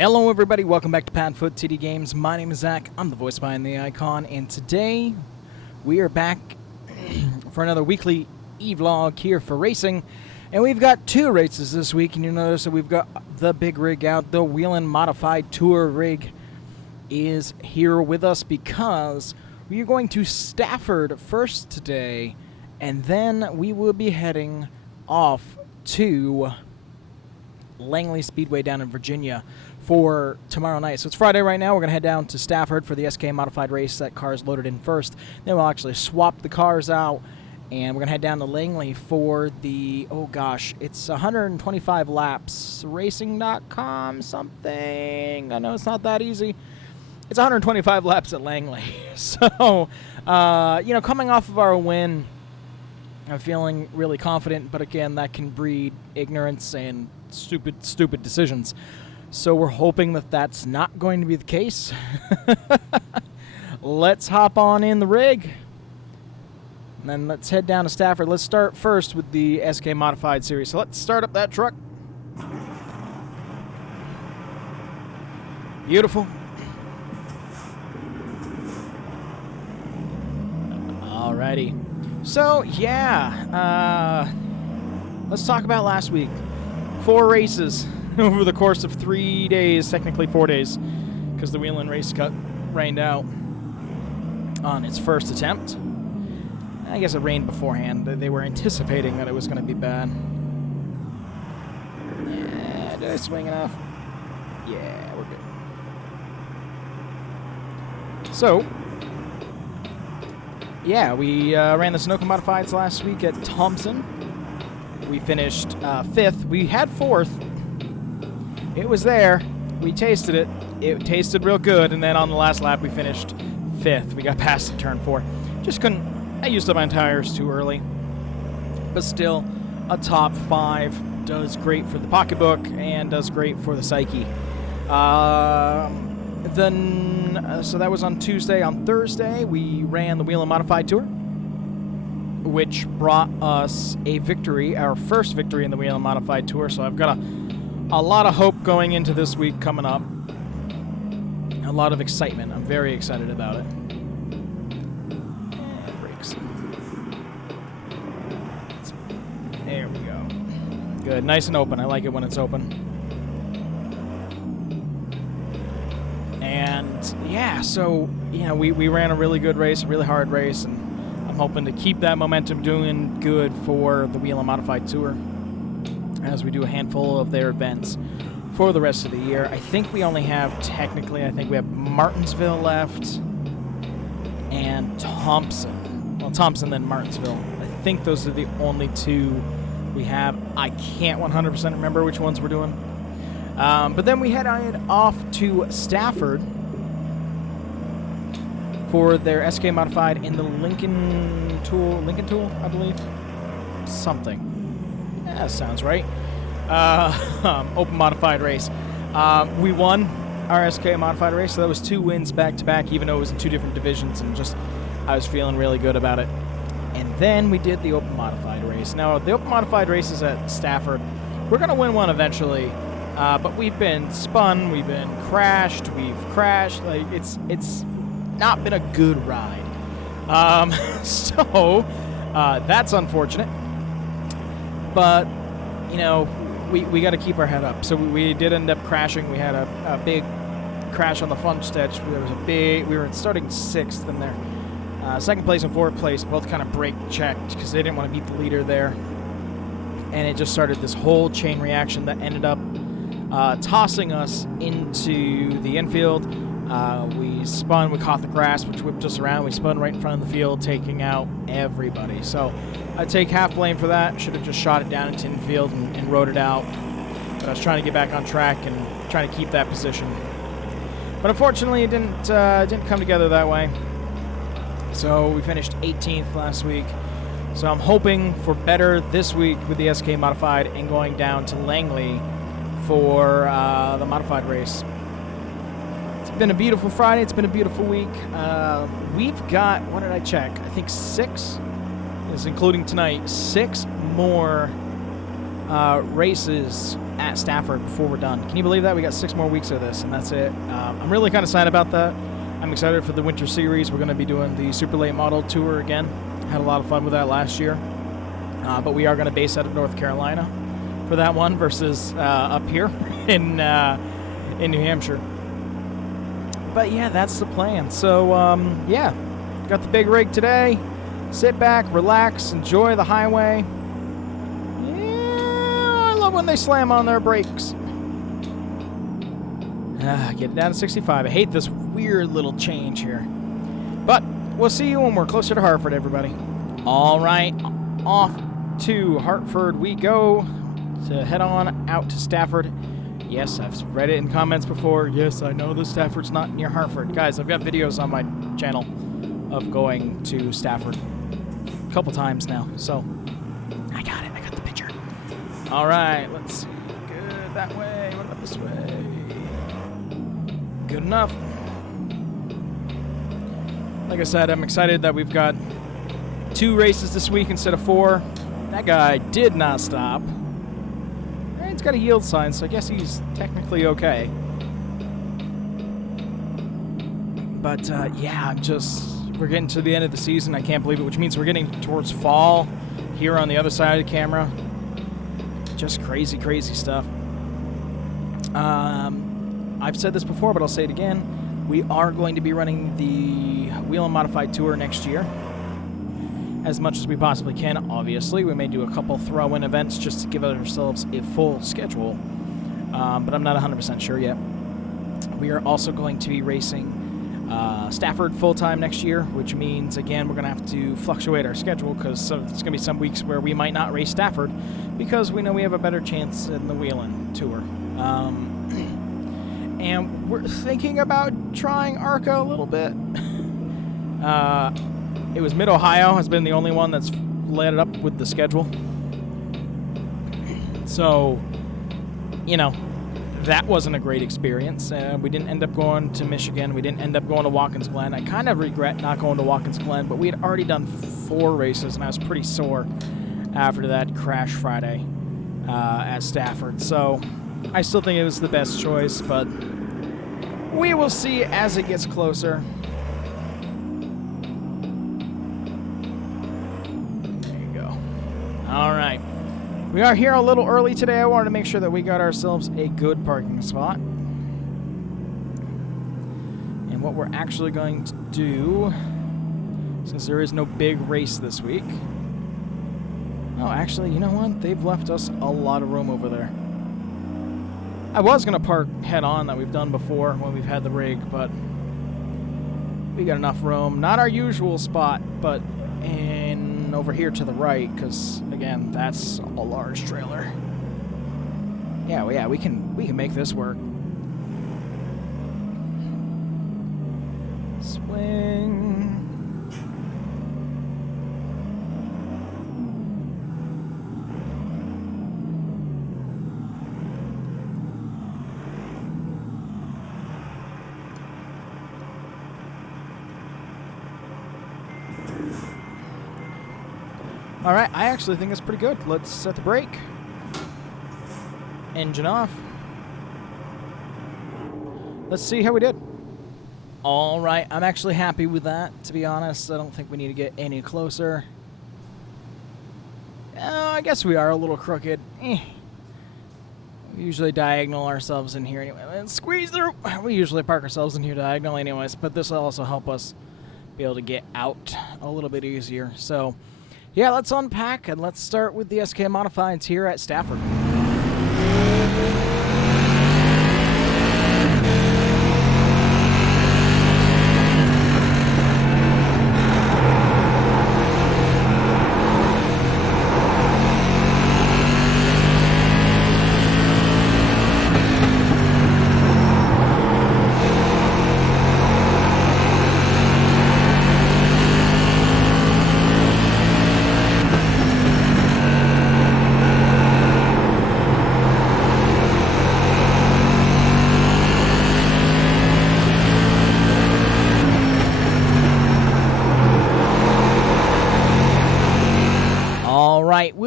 Hello everybody, welcome back to PadFootTD Games. My name is Zach, I'm the voice behind the icon, and today we are back for another weekly evlog here for racing. And we've got two races this week, and you notice that we've got the big rig out. The Whelen Modified Tour rig is here with us because we are going to Stafford first today, and then we will be heading off to Langley Speedway down in Virginia for tomorrow night. So it's Friday right now. We're going to head down to Stafford for the SK Modified race. That car is loaded in first. Then we'll actually swap the cars out, and we're going to head down to Langley for the, oh gosh, it's 125 laps. Racing.com something. I know it's not that easy. It's 125 laps at Langley. So, coming off of our win, I'm feeling really confident, but again, that can breed ignorance and stupid decisions. So we're hoping that that's not going to be the case. Let's hop on in the rig, and then let's head down to Stafford. Let's start first with the SK Modified series. So let's start up that truck. Beautiful. Alrighty. So, yeah, let's talk about last week. 4 races over the course of 3 days, technically 4 days, because the Whelen race got rained out on its first attempt. I guess it rained beforehand. They were anticipating that it was going to be bad. Yeah, did I swing enough? Yeah, we're good. So, yeah, we ran the Sunoco Modifieds last week at Thompson. We finished 5th. We had 4th. It was there. We tasted it. It tasted real good, and then on the last lap we finished 5th. We got past turn 4. Just couldn't. I used up my tires too early. But still, a top 5 does great for the pocketbook and does great for the psyche. So that was on Tuesday. On Thursday, we ran the Whelen Modified Tour, which brought us a victory, our first victory in the Whelen Modified Tour. So I've got a lot of hope going into this week coming up. A lot of excitement. I'm very excited about it. Brakes. There we go. Good. Nice and open. I like it when it's open. And yeah, so we ran a really good race, a really hard race, and I'm hoping to keep that momentum doing good for the Whelen Modified Tour as we do a handful of their events for the rest of the year. I think we only have, technically, I think we have Martinsville left and Thompson. Well, Thompson, then Martinsville. I think those are the only 2 we have. I can't 100% remember which ones we're doing. But then we headed off to Stafford for their SK Modified in the Lincoln Tool, I believe. Something. Yeah, that sounds right. Open Modified race. We won our SK Modified race, so that was 2 wins back-to-back, even though it was in 2 different divisions, and just I was feeling really good about it. And then we did the Open Modified race. Now, the Open Modified races at Stafford, we're going to win one eventually. But we've been spun, we've been crashed, we've crashed. Like it's not been a good ride. So that's unfortunate. But we got to keep our head up. So we did end up crashing. We had a big crash on the front stretch. There was we were starting 6th in there. 2nd place and 4th place both kind of brake checked because they didn't want to beat the leader there. And it just started this whole chain reaction that ended up tossing us into the infield. We spun, we caught the grass, which whipped us around. We spun right in front of the field, taking out everybody. So I take half blame for that. Should have just shot it down into infield and rode it out. But I was trying to get back on track and trying to keep that position. But unfortunately, it didn't come together that way. So we finished 18th last week. So I'm hoping for better this week with the SK Modified and going down to Langley for the Modified race. It's been a beautiful Friday. It's been a beautiful week. We've got, what did I check? I think 6, is including tonight, 6 more races at Stafford before we're done. Can you believe that? We got 6 more weeks of this, and that's it. I'm really kind of sad about that. I'm excited for the winter series. We're going to be doing the Super Late Model Tour again. Had a lot of fun with that last year. But we are going to base out of North Carolina for that one versus up here in New Hampshire. But yeah, that's the plan. So yeah, got the big rig today. Sit back, relax, enjoy the highway. Yeah, I love when they slam on their brakes. Get it down to 65. I hate this weird little change here. But we'll see you when we're closer to Hartford, everybody. All right, off to Hartford we go to head on out to Stafford. Yes, I've read it in comments before. Yes, I know that Stafford's not near Hartford. Guys, I've got videos on my channel of going to Stafford a couple times now. So, I got it. I got the picture. All right, let's see. Good that way. What about this way? Good enough. Like I said, I'm excited that we've got 2 races this week instead of 4. That guy did not stop. He's got a yield sign, so I guess he's technically okay. But yeah, we're getting to the end of the season. I can't believe it, which means we're getting towards fall here on the other side of the camera. Just crazy, crazy stuff. I've said this before, but I'll say it again. We are going to be running the Whelen Modified Tour next year. As much as we possibly can, obviously. We may do a couple throw-in events just to give ourselves a full schedule. But I'm not 100% sure yet. We are also going to be racing Stafford full-time next year, which means, again, we're going to have to fluctuate our schedule because there's going to be some weeks where we might not race Stafford because we know we have a better chance in the Whelen Tour. And we're thinking about trying ARCA a little bit. It was Mid-Ohio has been the only one that's led it up with the schedule. So, you know, that wasn't a great experience. We didn't end up going to Michigan. We didn't end up going to Watkins Glen. I kind of regret not going to Watkins Glen, but we had already done 4 races, and I was pretty sore after that crash Friday at Stafford. So I still think it was the best choice, but we will see as it gets closer. All right, we are here a little early today. I wanted to make sure that we got ourselves a good parking spot. And what we're actually going to do, since there is no big race this week. Oh, actually, you know what? They've left us a lot of room over there. I was going to park head on that we've done before when we've had the rig, but we got enough room. Not our usual spot, but over here to the right, because again, that's a large trailer. Yeah, well, yeah, we can make this work. Swing. All right, I actually think it's pretty good. Let's set the brake. Engine off. Let's see how we did. All right, I'm actually happy with that, to be honest. I don't think we need to get any closer. I guess we are a little crooked. We usually diagonal ourselves in here anyway. Let's squeeze through. We usually park ourselves in here diagonal anyways, but this will also help us be able to get out a little bit easier. So, yeah, let's unpack and let's start with the SK Modifieds here at Stafford.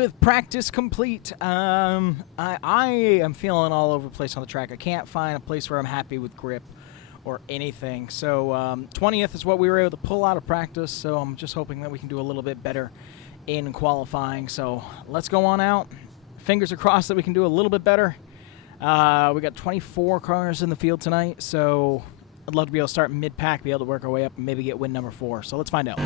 with practice complete. I am feeling all over the place on the track. I can't find a place where I'm happy with grip or anything. So 20th is what we were able to pull out of practice, so I'm just hoping that we can do a little bit better in qualifying. So let's go on out. Fingers are crossed that we can do a little bit better. We got 24 cars in the field tonight, so I'd love to be able to start mid-pack, be able to work our way up, and maybe get win number 4. So let's find out.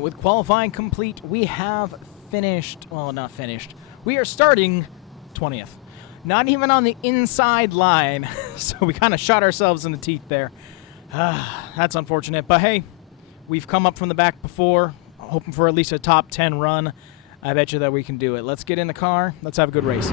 With qualifying complete, we have finished, well, not finished. We are starting 20th. Not even on the inside line, so we kind of shot ourselves in the teeth there. That's unfortunate, but hey, we've come up from the back before, hoping for at least a top 10 run. I bet you that we can do it. Let's get in the car. Let's have a good race.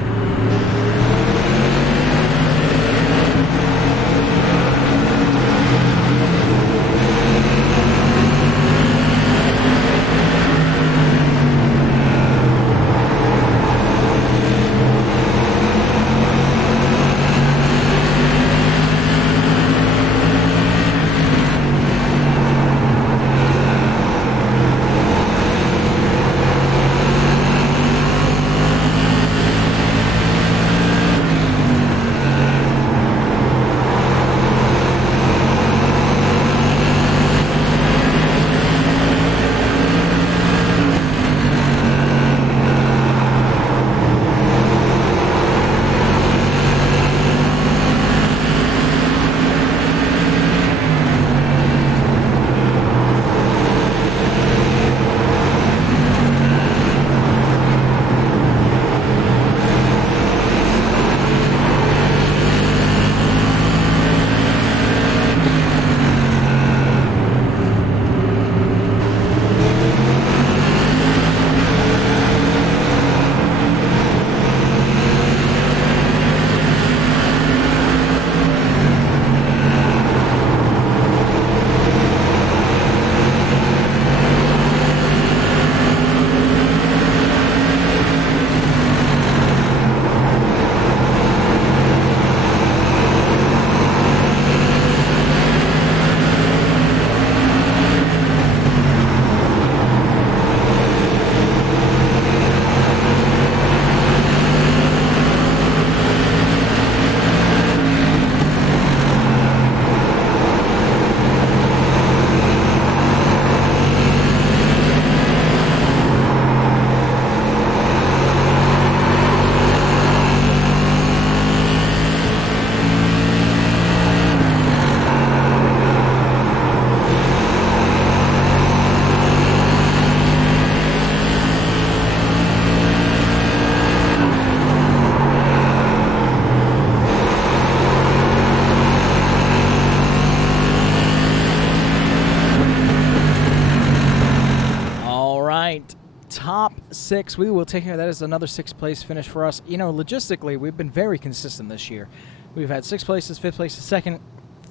Top 6, we will take care of that. Is another 6th place finish for us. You know, logistically, we've been very consistent this year. We've had 6th places, 5th places, 2nd,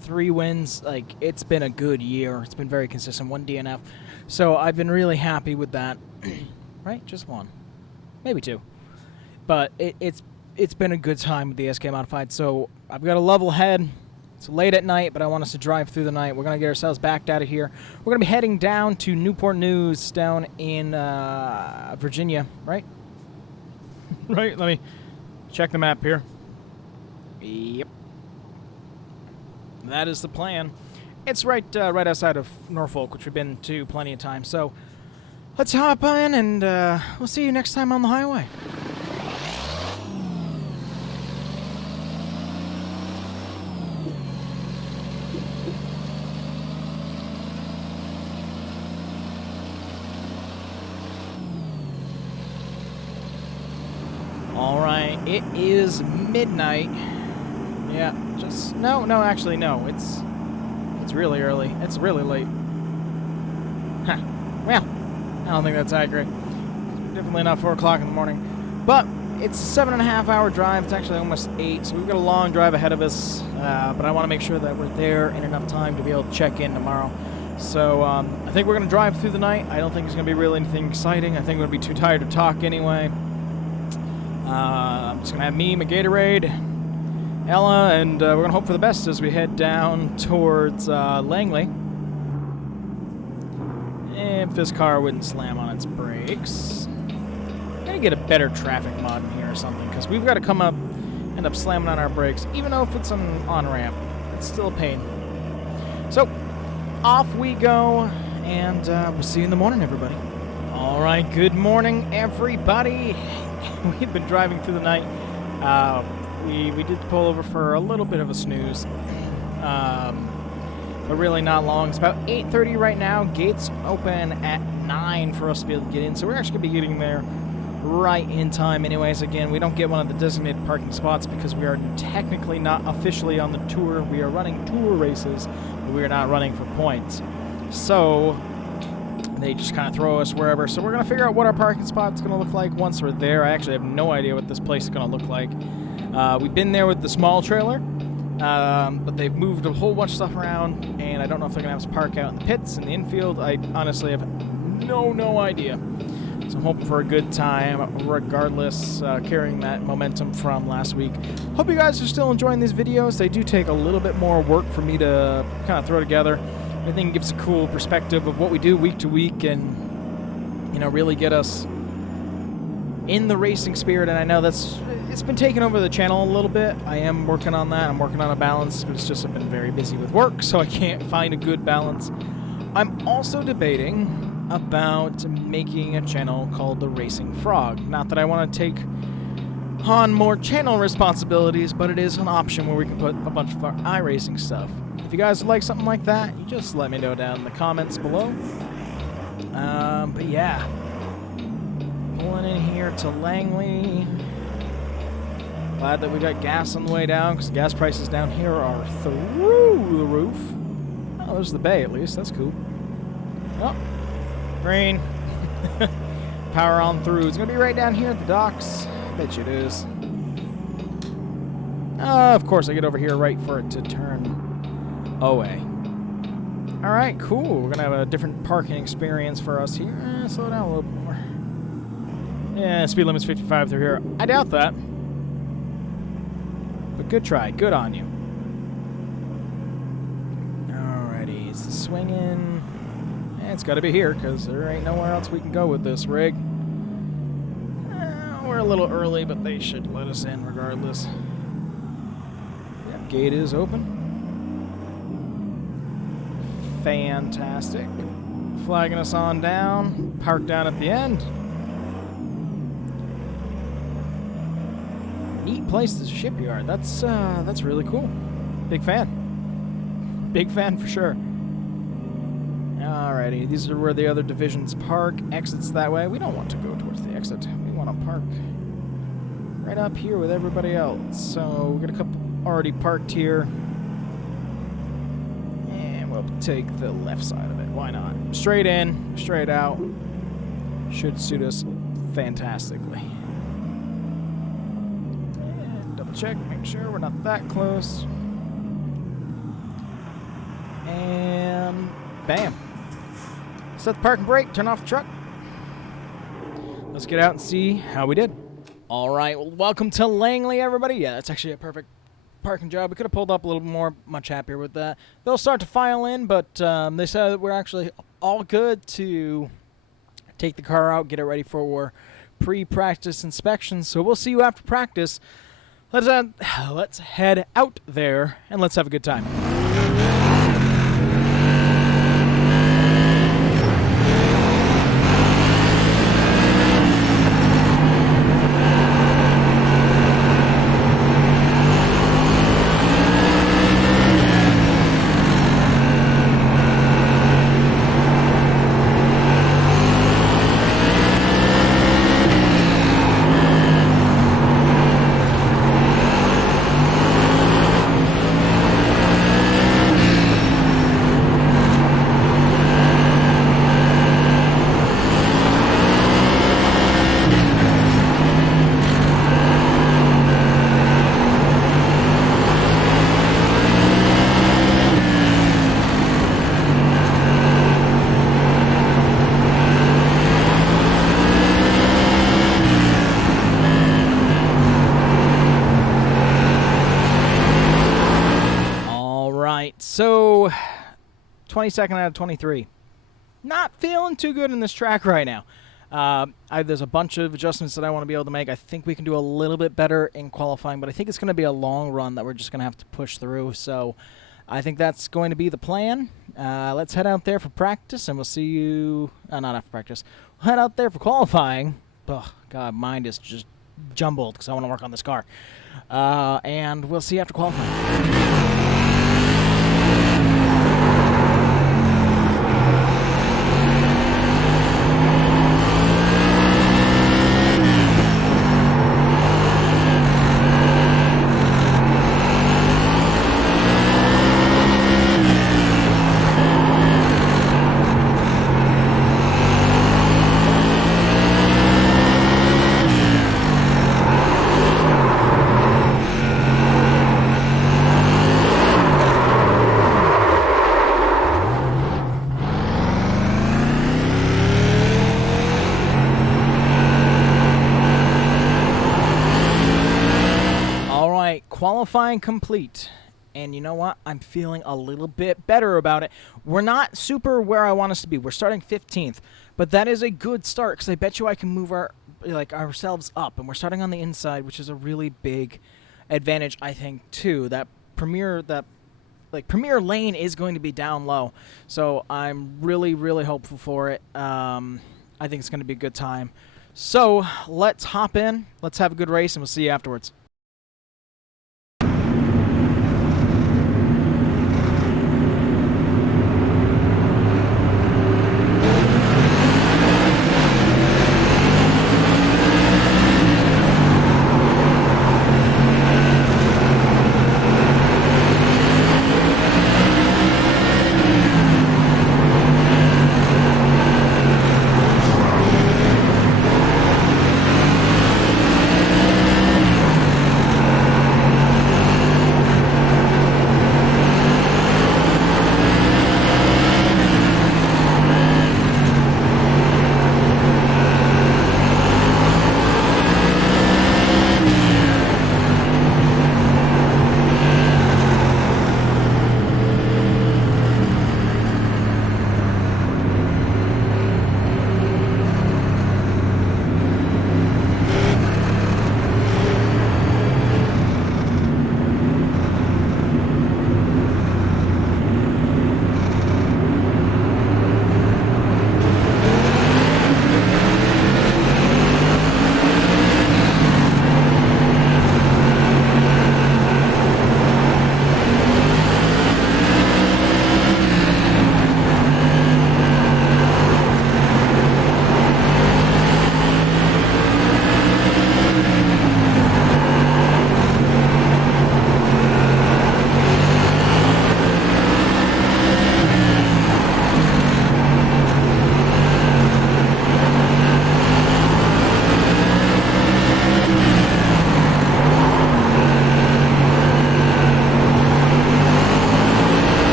3 wins. Like, it's been a good year. It's been very consistent. 1 DNF. So I've been really happy with that. Right? Just 1. Maybe 2. But it's been a good time with the SK Modified. So I've got a level head. It's late at night, but I want us to drive through the night. We're going to get ourselves backed out of here. We're going to be heading down to Newport News down in Virginia, right? Right, let me check the map here. Yep. That is the plan. It's right outside of Norfolk, which we've been to plenty of times. So let's hop in, and we'll see you next time on the highway. All right, it is midnight. Yeah, actually, no. It's really early. It's really late. Huh. Well, I don't think that's accurate. Definitely not 4 o'clock in the morning. But it's a 7.5-hour drive. It's actually almost 8, so we've got a long drive ahead of us. But I want to make sure that we're there in enough time to be able to check in tomorrow. So I think we're going to drive through the night. I don't think it's going to be really anything exciting. I think we're going to be too tired to talk anyway. I'm just going to have me, my Gatorade, Ella, and we're going to hope for the best as we head down towards Langley. If this car wouldn't slam on its brakes. I'm going to get a better traffic mod in here or something, because we've got to come up, end up slamming on our brakes, even though if it's an on-ramp. It's still a pain. So, off we go, and we'll see you in the morning, everybody. All right, good morning, everybody. We've been driving through the night. We did pull over for a little bit of a snooze. But really not long. It's about 8:30 right now. Gates open at 9 for us to be able to get in. So we're actually going to be getting there right in time anyways. Again, we don't get one of the designated parking spots because we are technically not officially on the tour. We are running tour races, but we are not running for points. So they just kind of throw us wherever. So we're going to figure out what our parking spot's going to look like once we're there. I actually have no idea what this place is going to look like. We've been there with the small trailer. But they've moved a whole bunch of stuff around, and I don't know if they're going to have us park out in the pits, in the infield. I honestly have no idea. So I'm hoping for a good time, regardless, carrying that momentum from last week. Hope you guys are still enjoying these videos. They do take a little bit more work for me to kind of throw together. I think it gives a cool perspective of what we do week to week and, you know, really get us in the racing spirit. And I know it's been taking over the channel a little bit. I am working on that. I'm working on a balance, but it's just I've been very busy with work, so I can't find a good balance. I'm also debating about making a channel called The Racing Frog. Not that I want to take on more channel responsibilities, but it is an option where we can put a bunch of our iRacing stuff. If you guys would like something like that, you just let me know down in the comments below. But yeah, pulling in here to Langley. Glad that we got gas on the way down, because gas prices down here are through the roof. Oh, there's the bay at least. That's cool. Oh, green. Power on through. It's going to be right down here at the docks. Bet you it is. Of course, I get over here right for it to turn away. All right, cool. We're going to have a different parking experience for us here. Slow down a little bit more. Yeah, speed limit's 55 through here. I doubt that. But good try. Good on you. Alrighty, it's the swing in. It's got to be here, because there ain't nowhere else we can go with this rig. We're a little early, but they should let us in regardless. Yep, gate is open. Fantastic. Flagging us on down. Park down at the end. Neat place, this shipyard. That's really cool. Big fan. Big fan for sure. Alrighty, these are where the other divisions park. Exits that way. We don't want to go towards the exit. We want to park right up here with everybody else. So we got a couple already parked here. And we'll take the left side of it. Why not? Straight in, straight out. Should suit us fantastically. Check, make sure we're not that close. And bam. Set the parking brake, turn off the truck. Let's get out and see how we did. All right, well, welcome to Langley, everybody. Yeah, that's actually a perfect parking job. We could have pulled up a little more. Much happier with that. They'll start to file in, but they said that we're actually all good to take the car out, get it ready for pre-practice inspections. So we'll see you after practice. Let's head out there and let's have a good time. so 22nd out of 23. Not feeling too good in this track right now. There's a bunch of adjustments that I want to be able to make. I think we can do a little bit better in qualifying, but I think it's going to be a long run that we're just going to have to push through. So I think that's going to be the plan. Let's head out there for practice, and we'll see you... not after practice. We'll head out there for qualifying. Oh, God, mind is just jumbled because I want to work on this car. And we'll see you after qualifying. Qualifying complete, and you know what? I'm feeling a little bit better about it. We're not super where I want us to be. We're starting 15th, but that is a good start because I bet you I can move ourselves up, and we're starting on the inside, which is a really big advantage, I think, too. That premier lane is going to be down low, so I'm really, really hopeful for it. I think it's going to be a good time. So let's hop in. Let's have a good race, and we'll see you afterwards.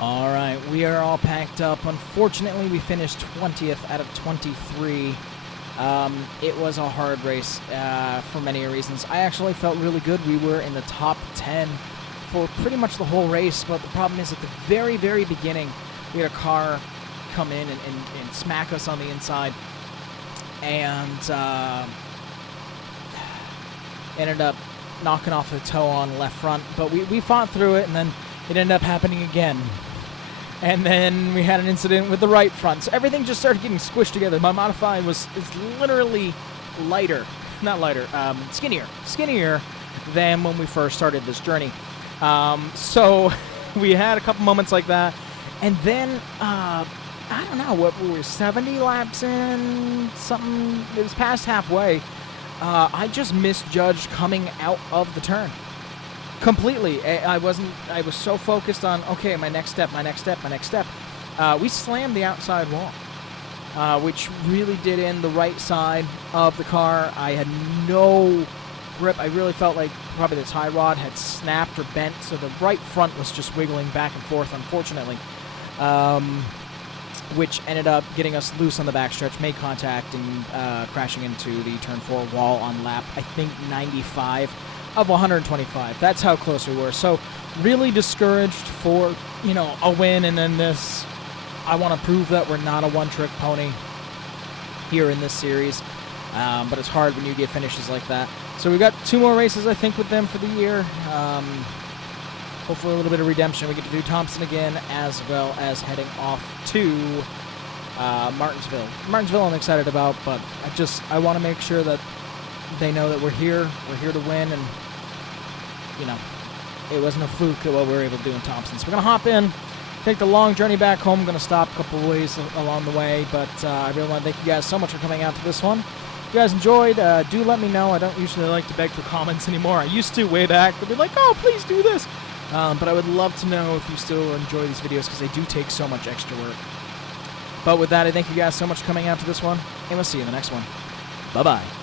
All right, we are all packed up. Unfortunately, we finished 20th out of 23. It was a hard race for many reasons. I actually felt really good. We were in the top 10 for pretty much the whole race, but the problem is at the very, very beginning, we had a car come in and smack us on the inside. and ended up knocking off the toe on left front. But we fought through it, and then it ended up happening again. And then we had an incident with the right front. So everything just started getting squished together. My Modified is literally skinnier than when we first started this journey. So we had a couple moments like that. And then, I don't know, what we were 70 laps in, something, it was past halfway. I just misjudged coming out of the turn. Completely. I was so focused on, okay, my next step. We slammed the outside wall, which really did in the right side of the car. I had no grip. I really felt like probably the tie rod had snapped or bent, so the right front was just wiggling back and forth, unfortunately, which ended up getting us loose on the backstretch, made contact, and crashing into the turn 4 wall on lap, I think, 95. Of 125. That's how close we were. So really discouraged for, a win, and then this. I want to prove that we're not a one-trick pony here in this series. But it's hard when you get finishes like that. So we've got 2 more races, I think, with them for the year. Hopefully a little bit of redemption. We get to do Thompson again, as well as heading off to Martinsville. Martinsville I'm excited about, but I want to make sure that they know that we're here to win, and, it wasn't a fluke at what we were able to do in Thompson. So we're going to hop in, take the long journey back home. I'm going to stop a couple of ways along the way, but I really want to thank you guys so much for coming out to this one. If you guys enjoyed, do let me know. I don't usually like to beg for comments anymore. I used to way back. I'd be like, oh, please do this. But I would love to know if you still enjoy these videos, because they do take so much extra work. But with that, I thank you guys so much for coming out to this one, and we'll see you in the next one. Bye-bye.